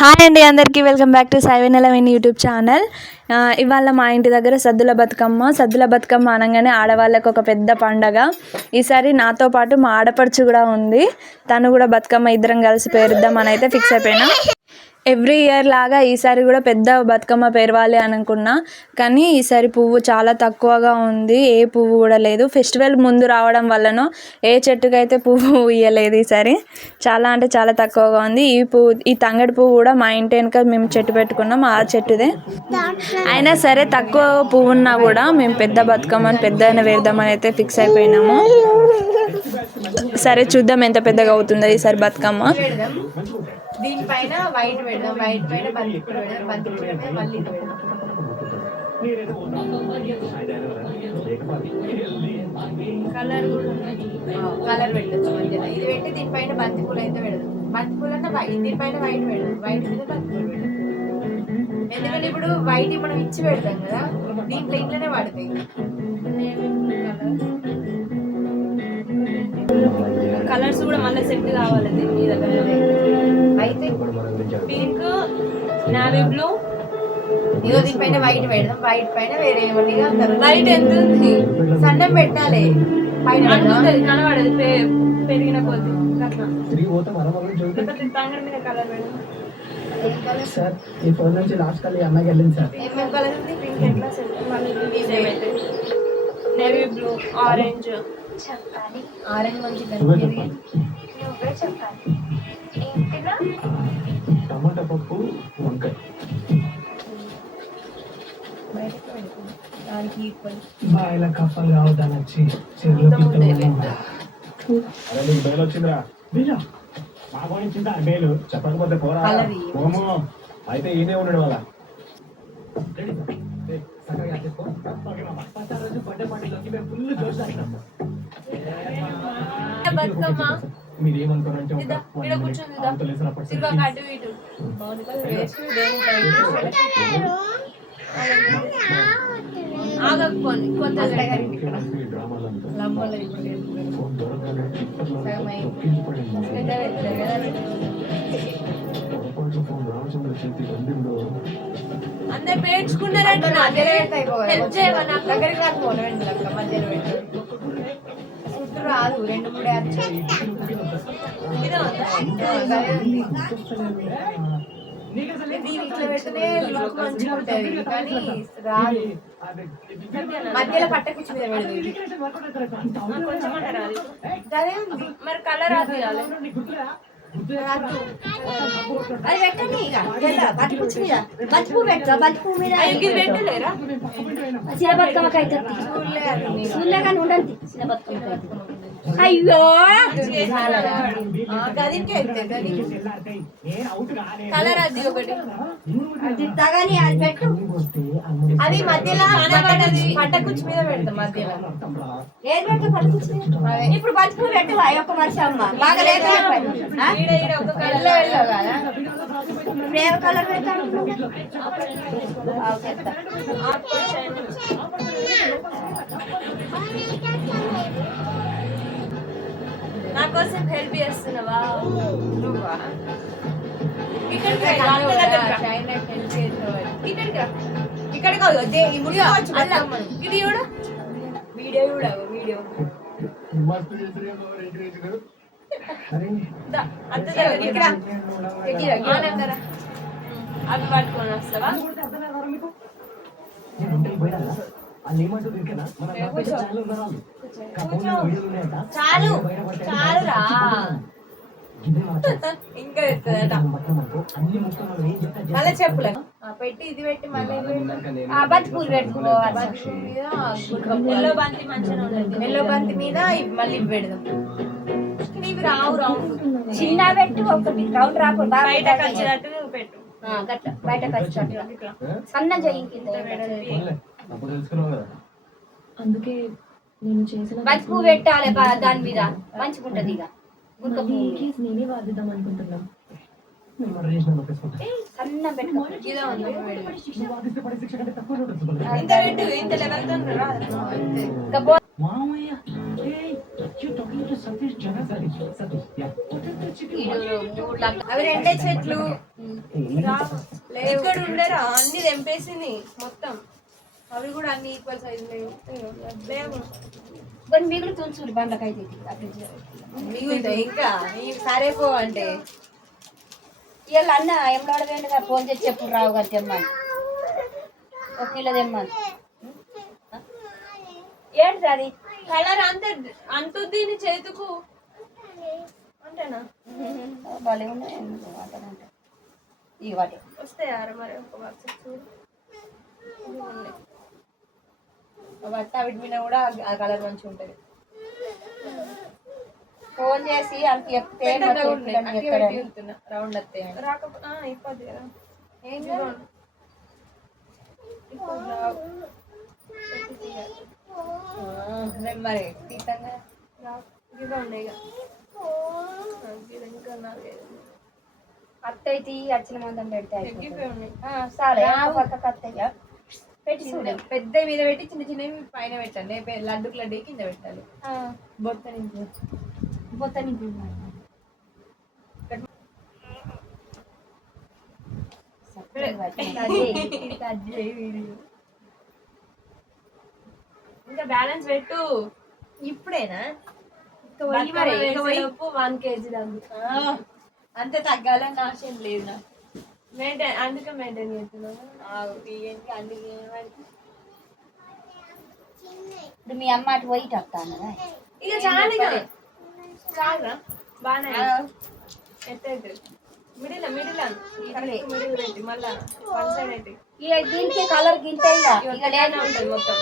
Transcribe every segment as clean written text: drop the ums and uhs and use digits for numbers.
Hi అండి, అందరికీ welcome back to సైవెన్11 యూట్యూబ్ ఛానల్. ఇవాళ మా ఇంటి దగ్గర సద్దుల బతుకమ్మ అనగానే ఆడవాళ్ళకు ఒక పెద్ద పండగ. ఈసారి నాతో పాటు మా ఆడపడుచు కూడా ఉంది. తను కూడా బతుకమ్మ ఇద్దరం కలిసి పేరుద్దామని అయితే ఫిక్స్ అయిపోయినా. ఎవ్రీ ఇయర్ లాగా ఈసారి కూడా పెద్ద బతుకమ్మ పేరవాలి అనుకున్నా, కానీ ఈసారి పువ్వు చాలా తక్కువగా ఉంది. ఏ పువ్వు కూడా లేదు. ఫెస్టివల్ ముందు రావడం వల్లనో ఏ చెట్టుకైతే పువ్వు ఇయ్యలేదు. ఈసారి చాలా అంటే చాలా తక్కువగా ఉంది. ఈ తంగడి పువ్వు కూడా మా ఇంటి వెనుక మేము చెట్టు పెట్టుకున్నాం, ఆ చెట్టుదే. అయినా సరే తక్కువ పువ్వు ఉన్నా కూడా మేము పెద్ద బతుకమ్మని పెద్దగానే వేద్దామని అయితే ఫిక్స్ అయిపోయినాము. సరే చూద్దాం ఎంత పెద్దగా అవుతుందో ఈసారి బతుకమ్మ. దీనిపైన వైట్ పెడదాం, వైట్ పైన బంతిపూలు పెడదాం, బంతిపూల పైన మళ్ళీ కలర్ పెట్టచ్చు మధ్యలో. ఇది పెట్టి దీనిపైన బంతిపూలు అయితే పెడదాం. బంతిపూలు అంటే దీనిపైన వైట్ పెడదాం, వైట్ మీద బంతిపూలు పెడదాం. ఎందుకంటే ఇప్పుడు వైట్ మనం ఇచ్చి పెడతాం కదా, దీంట్లో ఇంట్లోనే పడతాయి. కలర్స్ కూడా మళ్ళీ సెట్ కావాలి దీని మీద. అయితే పింక్, నావీ బ్లూ, ఇగో దీనిపైన వైట్ పెడదాం, వైట్ పైన వేరే ఏమన్నా అంటారు. వైట్ ఎంత ఉంది? సన్నం పెట్టాలి, పైన కనబడదు పెరిగిన కొద్ది. సార్ ఈ ఫోన్ నుంచి లాస్ట్ కల్ అన్నకి వెళ్ళింది సార్. ఏమేమి కలర్ ఉంది? పింక్ ఎట్లా set, navy blue, orange. Orange మంచి టమాటా పప్పు, వంకాయ. బాయిల కఫలు కావద్దని వచ్చి చెరువులో అరే నీకు బేలు వచ్చిందిరా. మా గురించిందా బేలు చెప్పకపోతే పోరా. ఓమో అయితే ఈయనే ఉన్నాడు వాళ్ళ. మీరేమనుకోరంటే అందరు పేర్చుకున్నారంటే దగ్గరికి రాకపోను మధ్యలో రాదు, 2-3 ఇట్లా పెడితేనే లుక్ మంచిగా ఉంటుంది, కానీ రాదు. మధ్యలో పట్ట కుచ్చి మీద పెడదు. అదే ఉంది మరి కలర్ అది అది పెట్టండి. ఇక బతి కుచ్చి మీద బతుకు పెట్టా, బతుకు మీద పెట్టలేరా? చిన్న బతుకమ్మకి అవుతుంది. చూడలే కానీ ఉండండి చిన్న బతుకమ్మకి అవుతుంది. అయ్యో కలర్ అది ఒకటి కానీ అది పెట్టు. అది మధ్యలో పట్ట కుచ్చి మీద పెడతాం. మధ్యలో ఏది పెడతా పట్ట కుచ్చి మీద. ఇప్పుడు బతుకు పెట్టు ఒక్క మనిషి అమ్మ బాగా లేదు. ఏ కలర్ పెడతాను? నా కోసం హెల్ప్ చేస్తున్నావా నువ్వా? ఇక్కడికి ఇది కూడా వీడియో కూడా వీడియో అవి పట్టుకొని వస్తావా? చాలు చాలు రా, ఇంకా మళ్ళీ చెప్పులే పెట్టి ఇది పెట్టి మళ్ళీ బంతి పూలు పెట్టుకోవాలి. ఎల్లో బంతి మంచిగా ఉంటుంది. ఎల్లో బంతి మీద మళ్ళీ ఇవి పెడదాం. ఇవి రావు రౌండ్ చిన్న పెట్టి ఒకటి రౌండ్ రాకుండా బయట వచ్చేటట్టు నువ్వు పెట్టు. గట్ల బయటకు వచ్చేటట్టు సన్న చేయి. అందుకే నేను చేసిన బంతి పువ్వు పెట్టాలి దాని మీద, మంచిగా ఉంటది. ఇక నేనే వాదిద్దాం అనుకుంటున్నాం. సన్న పెట్టుకో. ఇంత లెవెల్ అవి రెండే చెట్లు ఇక్కడ ఉండరా అన్ని తెంపేసింది మొత్తం. అవి కూడా అన్ని ఈక్వల్ సైజ్ లేవు. కొన్ని మిగులు తుంచుడు బండ్లకైతే మిగులుతాయి ఇంకా సరే పో అంటే. ఇవాళ అన్న ఎంలాడ వేండుగా ఫోన్ చేసి చెప్పుడు రావు గారు తెమ్మని, ఒక కిలో తెమ్మని. ఏంటిది అది? కలర్ అంత అంటుంది నీ చేతుకు అంటేనా? భలే ఉన్నాయి అంటే ఈ వాటి వస్తాయా మరి ఒక బాక్స్ చూడు. బట్ట వీటి మీద కూడా ఆ కలర్ మంచిగా ఉంటుంది. ఫోన్ చేసి అంత చెప్తే రౌండ్ వస్తాయి రాకపోతే ఇప్పటి కదా ఏం చూడండి. మరి తీర్థంగా ఇవి ఉన్నాయి ఇంకా అత్తయ్య వచ్చిన మందం పెడితే తగ్గిపోయి ఉన్నాయి. సరే పక్కకు అత్తయ్య పెట్టి చూడండి. పెద్ద మీద పెట్టి చిన్న చిన్నవి పైన పెట్టండి. లడ్డుకు లడ్డు కింద పెట్టాలి. బొత్త నుంచి బొత్త నుంచి ఇంకా బ్యాలెన్స్ పెట్టు. ఇప్పుడేనా? 1 kg అంతే తగ్గాలని ఆశయం లేదు నాకు. అందుకే మెయింటైన్ చేస్తున్నాను. ఇప్పుడు మీ అమ్మ అటు పోయి వస్తాను ఇక చాలు చాలా బాగానే ఎత్తైతే మిడిల్ పెట్టి మళ్ళా వన్ సైడ్ అయితే దీనికి కలర్ గింతే ఇక లేదు ఉంటుంది మొత్తం.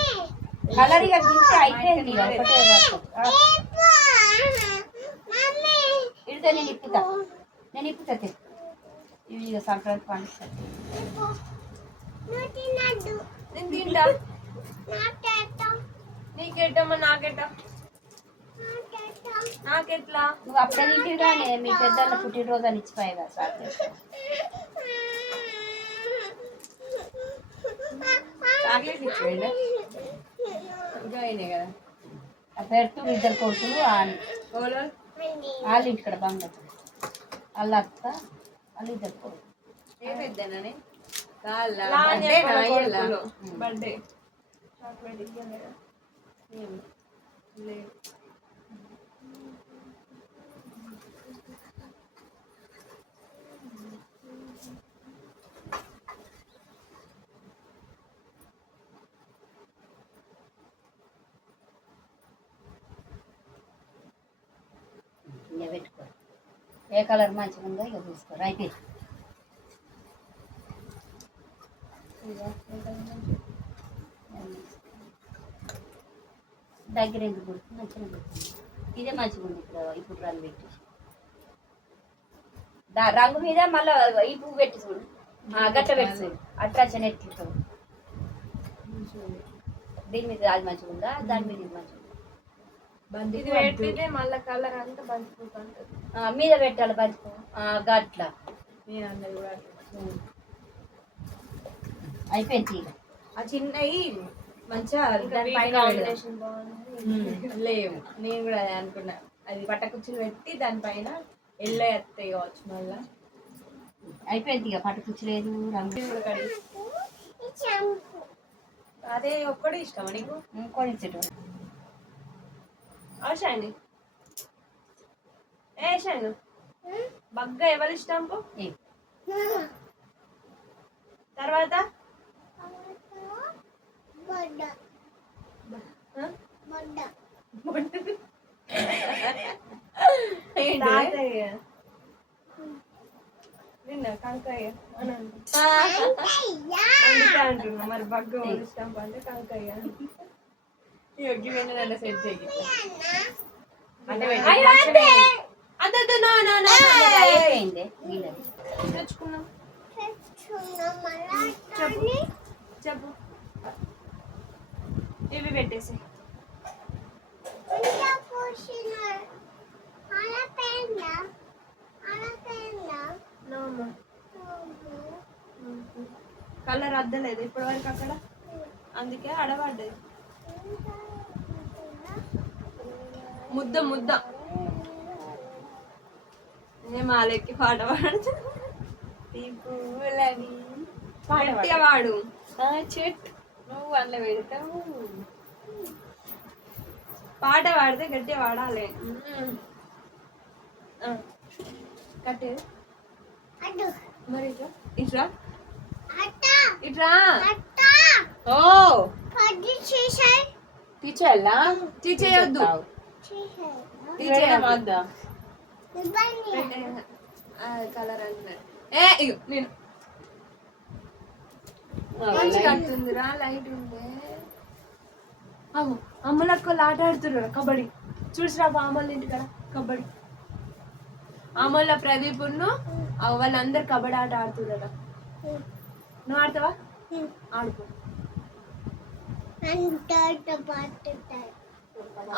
కలర్ ఇక గింతే అయిపోయింది. ఒకటే ఇడితే నేను ఇప్పుతా ఇవి ఇక సంక్రాంతి పండుగ నేను తింటా. నీకెట్టమ్మా? నాకెట్లా? నువ్వు అప్పుడే తింటుగానే మీ పెద్దల పుట్టినరోజు అని ఇచ్చిపోయాయి కదా సార్. చాక్లెట్ ఇచ్చిపోయిందా? ఇంకా అయినాయి కదా. పెడుతూ ఇద్దరు కొడుకులు వాళ్ళు ఇక్కడ బంగారు వాళ్ళ అత్త వాళ్ళు ఇద్దరు కొడుకు. ఏ పెద్దనని బర్త్డే చాక్లెట్ ఇవ్వలేదా? లేదు. ఇక పెట్టుకో. ఏ కలర్ మంచిగా ఉందో ఇక చూసుకోరు అయిపోయి. దగ్గర ఎందుకు గుర్తు మంచిగా గుర్తుంది. ఇదే మంచిగా ఉంది. ఇప్పుడు రంగు పెట్టి రంగు మీద మళ్ళీ ఈ పువ్వు పెట్టి చూడు. గట్ట పెట్టి చూడు. అట్రాక్షన్ ఎట్లు దీని మీద అది మంచిగా ఉందా, దాని మీద ఇది మంచిగా ఉందా? ఇది పెట్టితే మళ్ళీ కలర్ అంతా బంచిపోతుంది. మీద పెట్టాలి బంచిపో గట్ల. నేను అన్నది కూడా అయిపోయింది. ఇక ఆ చిన్నవి మంచిగా లేవు. నేను కూడా అదే అనుకున్నా. అది పట్టకుచ్చులు పెట్టి దానిపైన ఎల్లో ఎత్తాయి కావచ్చు మళ్ళా. అయిపోయింది. ఇక పట్టు కుచ్చలేదు రంగు అదే ఒక్కడే ఇష్టమా నీకు? కొనిచ్చటం షైని షైను బగ్గా ఎవరు ఇష్టం పో. తర్వాత నిన్న కంకాయ అని అంటున్నా. మరి బగ్గ ఇష్టం అంటే కంకాయ నన్ను సెట్ చేయి. తెచ్చుకున్నాం. చెప్పు ఇవి పెట్టేసి కలర్ అద్దలేదు ఇప్పటి వరకు అక్కడ, అందుకే అడబడ్డది. ముద్ద ముద్ద మాలెక్కి పాట పాడుతుంది. బంతి పూలని గట్టిగా వాడు చెట్టు నువ్వు అందులో పెడతావు పాట పాడితే గట్టిగా వాడాలి కట్టే మరి ఇట్లా ఇట్లా ఇట్లా ఓ టీచర్లా టీచేయొద్దు టీచేయద్దా కలర్ అంటున్నారు ఇగో నేను మంచిగా కట్టుందిరా లైట్ ఉండే అవు అమ్మలక్కలు ఆట ఆడుతున్నారు కబడ్డీ చూసిరా అమ్మల ఇంటి కదా కబడ్డీ అమ్మల ప్రదీప్ వాళ్ళందరు కబడ్డీ ఆట ఆడుతున్నారు నువ్వు ఆడతావా ఆడుకో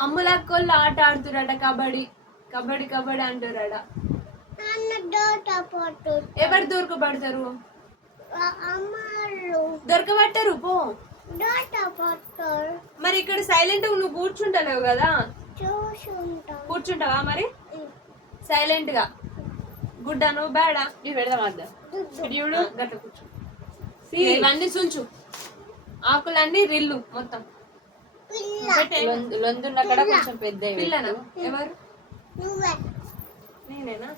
అమ్మలక్కలు ఆట ఆడుతురట కబడ్డీ కబడ్డీ కబడ్డీ అంటారట ఎవరు దొరకబడతారు దొరకబట్టారు పో మరి ఇక్కడ సైలెంట్ నువ్వు కూర్చుంటలేవు కదా కూర్చుంటావా మరి సైలెంట్ గా గుడ్డా నువ్వు బేడా ఇవి పెడదాం అద్దా ఇడియుడు గట్ల కూర్చో ఇవన్నీ సుంచు ఆకులన్నీ రిల్లు మొత్తం లొందున్న కడ కొంచెం పెద్ద పిల్లనా ఎవరు నేనేనా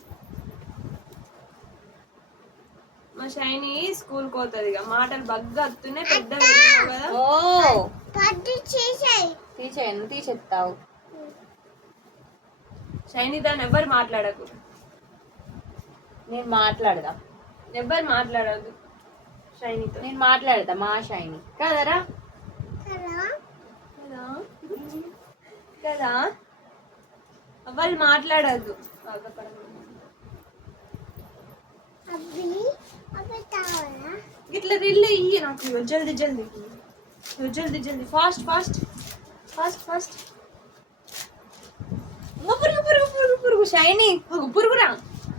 మా షైనీ స్కూల్ పోతుంది ఇక మాటలు బగ్గా వస్తున్నాయి పెద్ద కదా తీసేస్తావు షైనీ దాన్ని ఎవ్వరు మాట్లాడకు నేను మాట్లాడదా ఎవ్వరు మాట్లాడద్దు షైనీతో నేను మాట్లాడదా మా షైనీ కదరా కదా కదా వాళ్ళు మాట్లాడద్దు ఇట్లా రిల్ ఇయ్యి నాకు జల్దీ జల్దీ జల్దీ జల్దీ ఫాస్ట్ ఫాస్ట్ ఫాస్ట్ ఫాస్ట్ పురుగు పురుగు పురుగు పురుగు షైనీ పురుగురా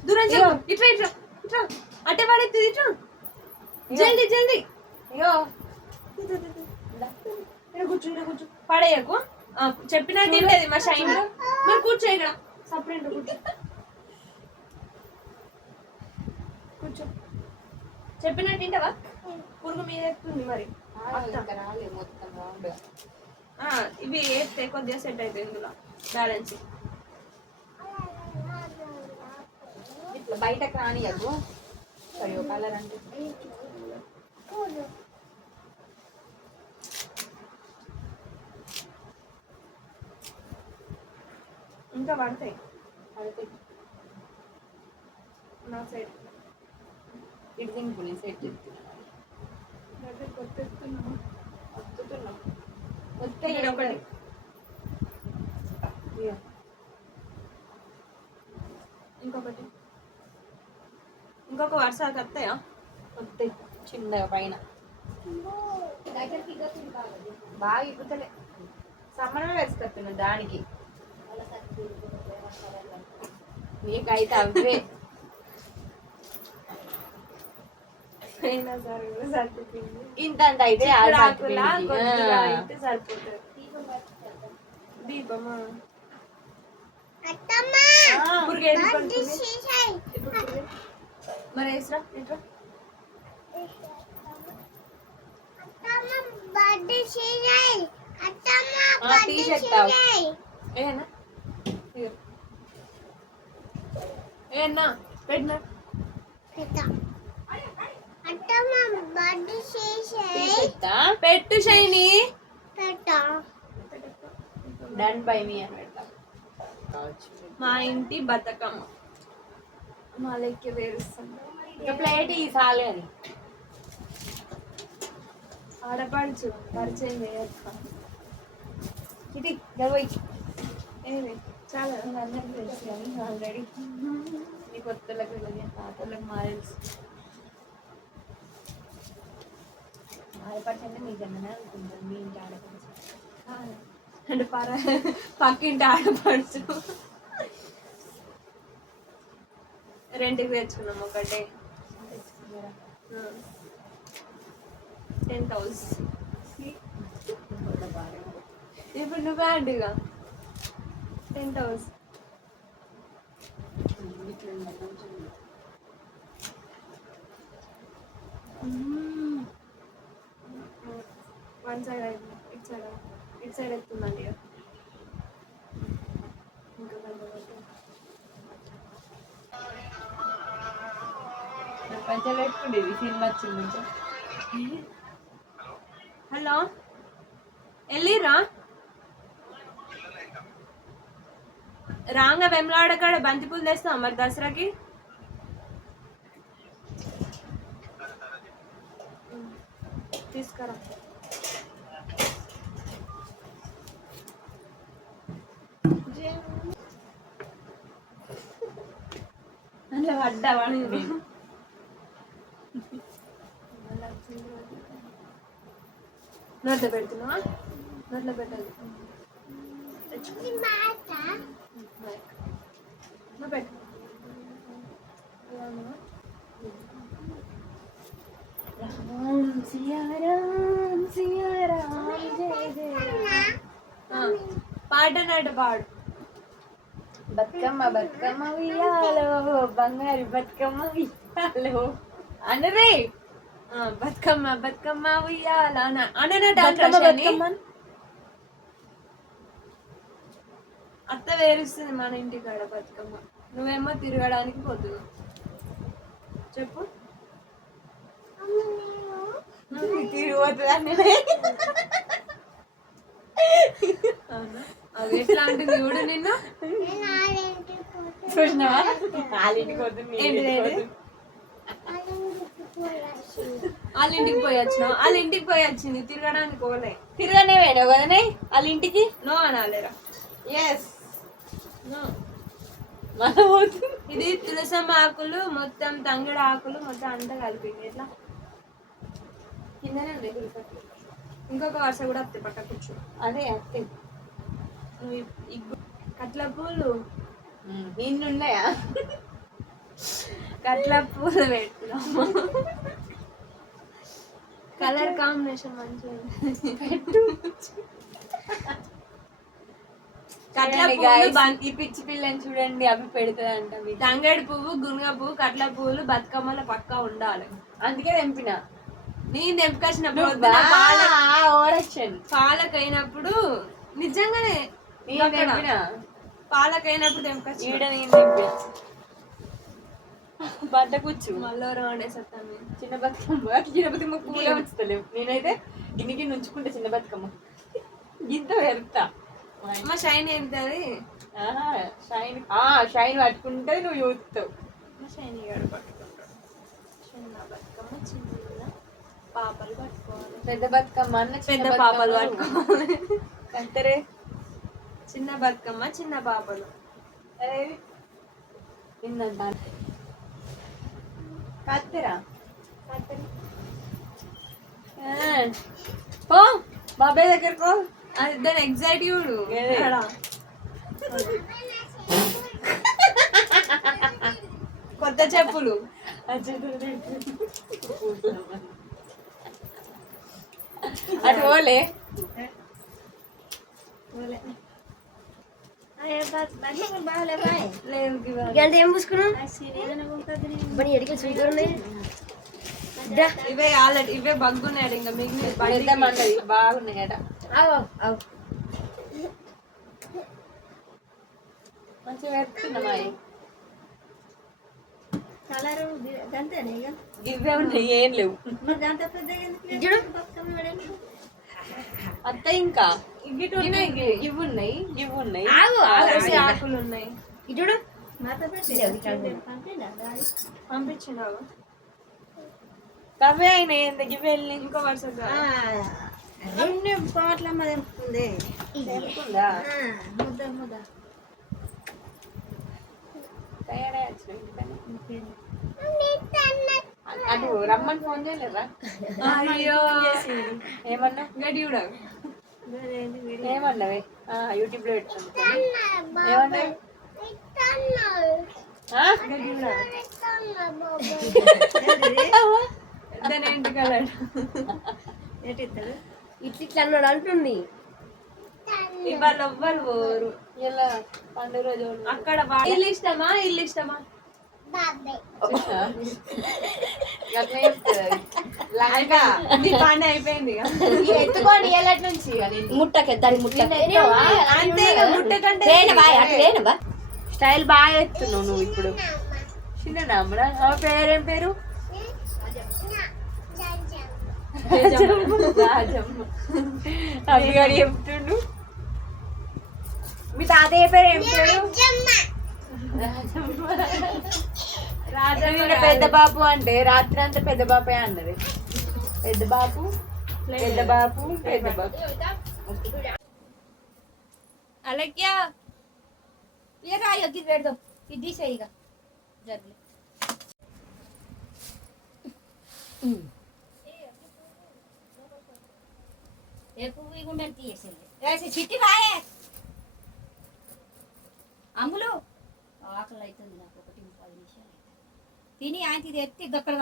దూరం చెప్పు ఇట్లా ఇట్లా ఇట్లా అట్టే పడేది ఇట్లా జల్దీ జల్దీ అయ్యో కూర్చో కూర్చో పడేయకు చెప్పినట్టు తింటది మా షైనీ మరి కూర్చో ఇక్కడ సపరేట్ కూర్చో కూర్చో చెప్పినట్టు తింటావా పురుగు మీద ఎత్తుంది మరి ఇవి వేస్తే కొద్దిగా సెట్ అవుతుంది ఇందులో బ్యాలెన్స్ ఇట్లా బయటకు రానియకు కలర్ అంటే ఇంకా పడతాయి నా సైడ్ ఇటు దింపు నేను సెట్ చెప్తున్నా ఒకటి ఇంకొకటి ఇంకొక వర్షాలు వస్తాయా వస్తాయి చిన్నగా పైన బాగా ఇప్పుతలే సమ్మర్లో వేసుకొస్తున్నా దానికి నీకైతే అవే అయినా సరే కూడా సరిపోతుంది ఇంత అయితే అయితే సరిపోతుంది దీపమా మరి వేసరా ఇట్లా తీసేస్తావు ఏనా ఏనా పెట్టినా పెట్టు షైనీ డన్ బై మీ అని పెడతా మా ఇంటి బతుకమ్మ మా లెక్క వేరుస్తాం ఇక ప్లేట్ ఈ సాలే అని ఆడపడుచు పరిచయం వేయక్క ఇది గర్వై ఏమి చాలా అందరికి తెలుసు కానీ ఆల్రెడీ నీ కొత్తలకు పాతలకు మా తెలుసు ఆడపడుచు అంటే మీ జన్మనే అనుకుంటాను మీ ఇంటి ఆడపడుచు అంటే పక్కింటి ఆడపడుచు రెంట్కి తెచ్చుకున్నాం ఒకటే 10,000 ఇప్పుడు నువ్వే అండిగా 10,000 ఇట్లా వన్ సైడ్ అయింది, ఇటు సైడ్ ఎత్తుందండి ఇక. ఇంకా పంచలు పెట్టుకుండేది సినిమా వచ్చింది నుంచి. హలో, వెళ్ళిరా రాంగ వెమ్లాడ కాడ బంతిపూలు తెస్తాం మరి దసరాకి. తీసుకురా. అందులో పడ్డా వాడు నోట్లో పెడుతున్నావా? నోట్లో పెట్టాలి. నువ్వు పెట్టు. రామ్ సియా రామ్ జయ జయ. పాట నాట పాడు. బతుకమ్మ బతుకమ్మ ఉయ్యాలో బంగారు బతుకమ్మ ఉయ్యాలో అనరే. బతుకమ్మ బతుకమ్మ ఉయ్యాల అననట. అత్త వేరుస్తుంది మన ఇంటి కాడ బతుకమ్మ, నువ్వేమో తిరగడానికి పోతున్నావు. చెప్పు. తిరిగిపోతుంది. అది ఎట్లా అంటుంది చూడు నిన్ను. చూసినావా? వాళ్ళింటికి పోతుంది, వాళ్ళ ఇంటికి పోయి వచ్చినావు. వాళ్ళ ఇంటికి పోయి వచ్చింది, తిరగడానికి పోలే. తిరగనే వేయడం కదనే వాళ్ళ ఇంటికి. నో అనాలేరా. Yes no. మన పోతుంది. ఇది తులసమ్మ ఆకులు మొత్తం, తంగడ ఆకులు మొత్తం అంతా కలిపింది. ఎట్లా కిందనే ఉంది గురిపట్టి. ఇంకొక వరుస కూడా వస్తాయి పక్క కూర్చో. అదే అత్తే కట్ల పూలు నిన్నున్నాయా? కట్ల పూలు పెట్టుకున్నాము. కలర్ కాంబినేషన్ మంచిగా కట్ల పువ్వు. ఈ పిచ్చి పిల్లని చూడండి, అవి పెడుతుందంట. తంగేడు పువ్వు, గునుగ పువ్వు, కట్ల పువ్వులు బతుకమ్మలో పక్కా ఉండాలి. అందుకే తెంపిన. నేను తెంపుకొచ్చినప్పుడు పాలకైనప్పుడు నిజంగానే పాలకైనప్పుడు తెంపుకొచ్చి బట్ట కూర్చు మల్లోరం ఆడేసత్తాను. చిన్న బతుకమ్మ పూలే ఉంచుతలేవు. నేనైతే గిన్నె గిన్నె ఉంచుకుంటే చిన్న బతుకమ్మ ఇంత పెడతా. మా షైన్ ఏంటది? షైన్ పట్టుకుంటే నువ్వు చూస్తావు. మా షైన్ గారు పట్టుకుంటాడు. చిన్న బతుకమ్మ చిన్న పాపలు పట్టుకోవాలి. పెద్ద బతుకమ్మ అన్న పెద్ద పాపలు పట్టుకోవాలి. అంతరే చిన్న బతుకమ్మ చిన్న పాపలు. విందంట కత్తెరా పో బాబాయ్ దగ్గరకో. అది దాని ఎగ్జైట్ చూడు. కొత్త చెప్పులు. అటు పోలే. ఏం పూసుకున్నావు? ఇవే ఆల్రెడీ ఇవే బగ్గున్నాడు. ఇంకా మిగిలిన బాగున్నాయట. మంచిగా పెడుతున్నామా? ఇవే ఉన్నాయి, ఏం లేవు అత్త. ఇంకా ఇవి ఉన్నాయి, ఇవి ఉన్నాయి, ఆకులు ఉన్నాయి. చూడు పంపించినావు. అవే అయినాయి. ఎందుకు ఇవి వెళ్ళి ఇంకో వరుస పాటల తెంపుతుంది. తెంపుకుందా? ముద్ద ముద్ద అటు రమ్మని ఫోన్ చేయలేరా? అయ్యో ఏమన్నా గడి కూడా ఏమన్నావే? యూట్యూబ్ లో పెట్టుకుంటా. ఏమన్నావు? దాని ఏంటి కలర్ ఇట్లా అన్నాడు అంటుంది. ఇవాళ ఎవ్వరు పోరు. ఇలా పండుగ రోజు అక్కడ ఇల్లు ఇష్టమా ఇల్లు ఇష్టమా? అట్లా చెప్తుంది. లంగా నీ పని అయిపోయింది ఇక. ఇక ఎత్తుకోండి ఇయ్యాలటి నుంచి ఇక నిన్ను. ముట్టకే దాని ముట్ట అంతే ఇక ముట్ట కంటే లేనవా అట్లా లేనవా స్టైల్ బాగా ఎత్తున్నావు నువ్వు ఇప్పుడు. చిన్న నమ్మరా పేరేం పేరు? అభిగాడు చెప్తుండు. మీ తాతయ్య పేరు ఏం పేరు? రాజమ్మ. పెద్ద బాపు అంటే రాత్రి అంతా పెద్ద బాపే అన్నది. పెద్ద బాపు పెద్ద బాపు పెద్ద బాపు. అలాగే ఇది పెడదాం ఇది తీసేయి ఇక జరుగులే ఎక్కువ తీసేసింది చిట్టి రాయే అమ్ములు ఆకలి అవుతుంది నాకు 1 10 నిమిషాలు తిని ఆంటీ ఎత్తి ఇక్కడ